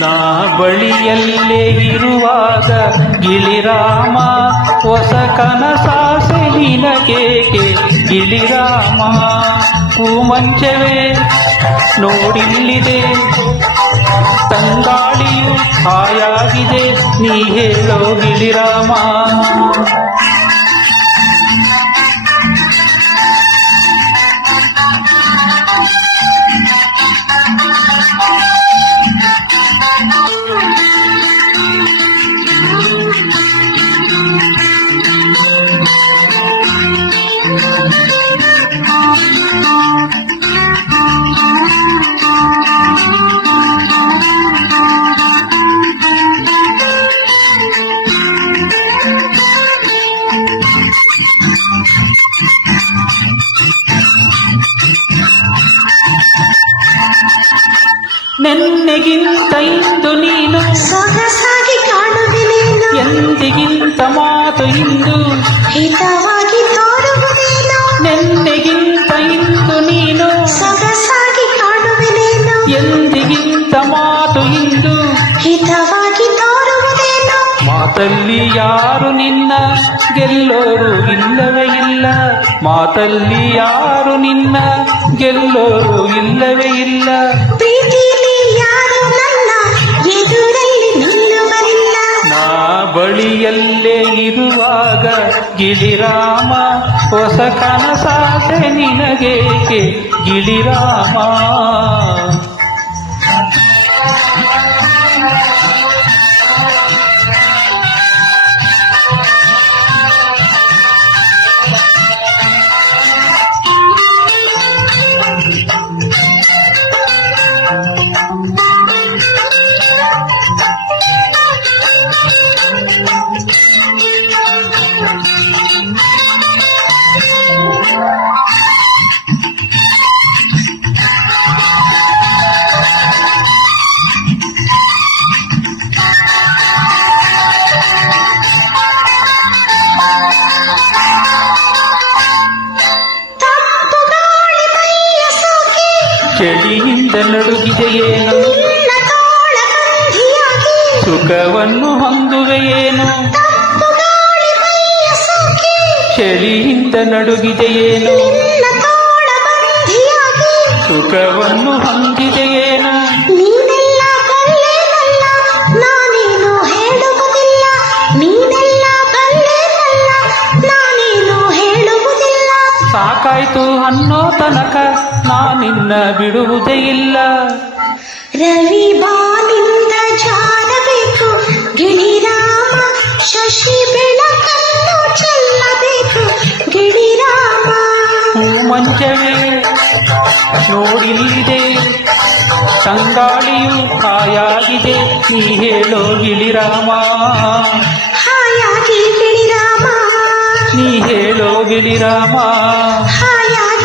ನಾ ಬಳಿಯಲ್ಲೇ ಇರುವಾಗ ಗಿಳಿರಾಮ ಹೊಸ ಕನಸಾಸೆ ನಿನಗೇಕೆ ಗಿಳಿರಾಮ ಹೂಮಂಚವೇ ನೋಡಿಲ್ಲಿದೆ ತಂಗಾಳಿಯು ಹಾಯಾಗಿದೆ ನೀ ಹೇಳೋ ಗಿಳಿರಾಮ ನೆನ್ನೆಗಿಂತ ಇಂದು ನೀನು ಸೊಗಸಾಗಿ ಕಾಣುವೆ ನೀನು ಎಂದಿಗಿಂತ ಮಾತು ಇಂದು ಹಿತವಾಗಿ ತೋರುವುದೇನು ನೆನ್ನೆಗಿಂತ ಇಂದು ನೀನು ಸೊಗಸಾಗಿ ಕಾಣುವೆ ನೀನು ಎಂದಿಗಿಂತ ಮಾತು ಇಂದು ಹಿತವಾಗಿ ತೋರುವುದೇನು ಮಾತಲ್ಲಿ ಯಾರು ನಿನ್ನ ಗೆಲ್ಲೋರು ಇಲ್ಲವೇ ಇಲ್ಲ ಮಾತಲ್ಲಿ ಯಾರು ನಿನ್ನ ಗೆಲ್ಲೋರು ಇಲ್ಲವೇ ಇಲ್ಲ ಪ್ರೀತಿಲಿ ಯಾರು ನನ್ನ ಎದುರಲ್ಲಿ ನಿಲ್ಲುವರಿಲ್ಲ ನಾ ಬಳಿಯಲ್ಲೇ ಇರುವಾಗ ಗಿಳಿರಾಮ ಹೊಸ ಕನಸಾಸೆ ನಿನಗೇಕೆ ಗಿಳಿರಾಮ ಚಳಿಯಿಂದ ನಡುಗಿದೆಯೇನು ನಿನ್ನ ತೋಳ ಬಂಧಿಯಾಗಿ ಸುಖವನ್ನು ಹೊಂದುವೆಯೇನು ತಂಪು ಗಾಳಿ ಮೈಯ ಸೋಕಿ ಚಳಿಯಿಂದ ನಡುಗಿದೆಯೇನು ನಿನ್ನ ತೋಳ ಬಂಧಿಯಾಗಿ ಸುಖವನ್ನು ಹೊಂದಿದೆಯೇನು ನೀನೆಲ್ಲ ಬಲ್ಲೆನಲ್ಲ ನಾನೇನು ಹೇಳುವುದಿಲ್ಲ ನೀನೆಲ್ಲ ಬಲ್ಲೆನಲ್ಲ ನಾನೇನು ಹೇಳುವುದಿಲ್ಲ ಸಾಕಾಯ್ತು ಅನ್ನೋ ತನಕ ನಾನಿನ್ನ ಬಿಡುವುದೇ ಇಲ್ಲ ರವಿ ಬಾನಿಂದ ಜಾರಬೇಕು ಗಿಳಿರಾಮ ಶಶಿ ಬೆಳಕನ್ನು ಚೆಲ್ಲಬೇಕು ಗಿಳಿರಾಮ ಹೂಮಂಚವೇ ನೋಡಿಲ್ಲಿದೆ ತಂಗಾಳಿಯು ಹಾಯಾಗಿದೆ ನೀ ಹೇಳೋ ಗಿಳಿರಾಮ ಹಾಯಾಗಿ ಗಿಳಿರಾಮ ನೀ ಹೇಳೋ ಗಿಳಿರಾಮ ಹಾಯಾಗಿ